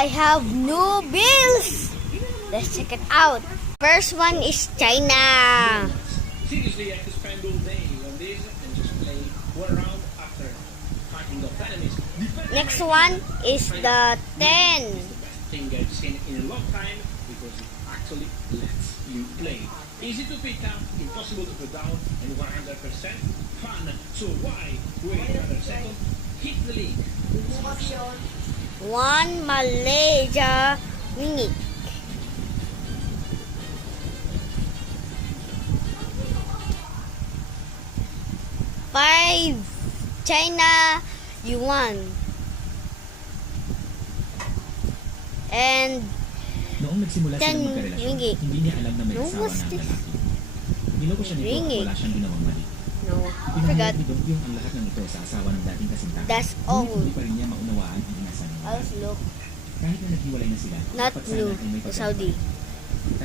I have new bills. Let's check it out. First one is China. Seriously, I could spend all day on this and just play one round after fighting the enemies. Next one is the 10. Thing I've seen in a long time because it actually lets you play. Easy to pick up, impossible to put down, and 100% fun. So why wait another second? Hit the link. One Malaysia ringgit. Five China yuan. And Noong nagsimula 10 silang magkarelasyon, ringgit. hindi niya alam na may No, asawa what's na ang this? lalaki. Niloko siya nito at Ringgit. wala siyang ginawang mali. no, I Pinahayag forgot. ni Dong Pyong ang lahat ng ito sa asawa ng dating kasintahan. That's Ngunit all. hindi pa rin niya maunawaan ang inasal niya. I'll look. Kahit na naghiwalay na sila, Not dapat sana blue. ay may The Saudi. pagkakataon.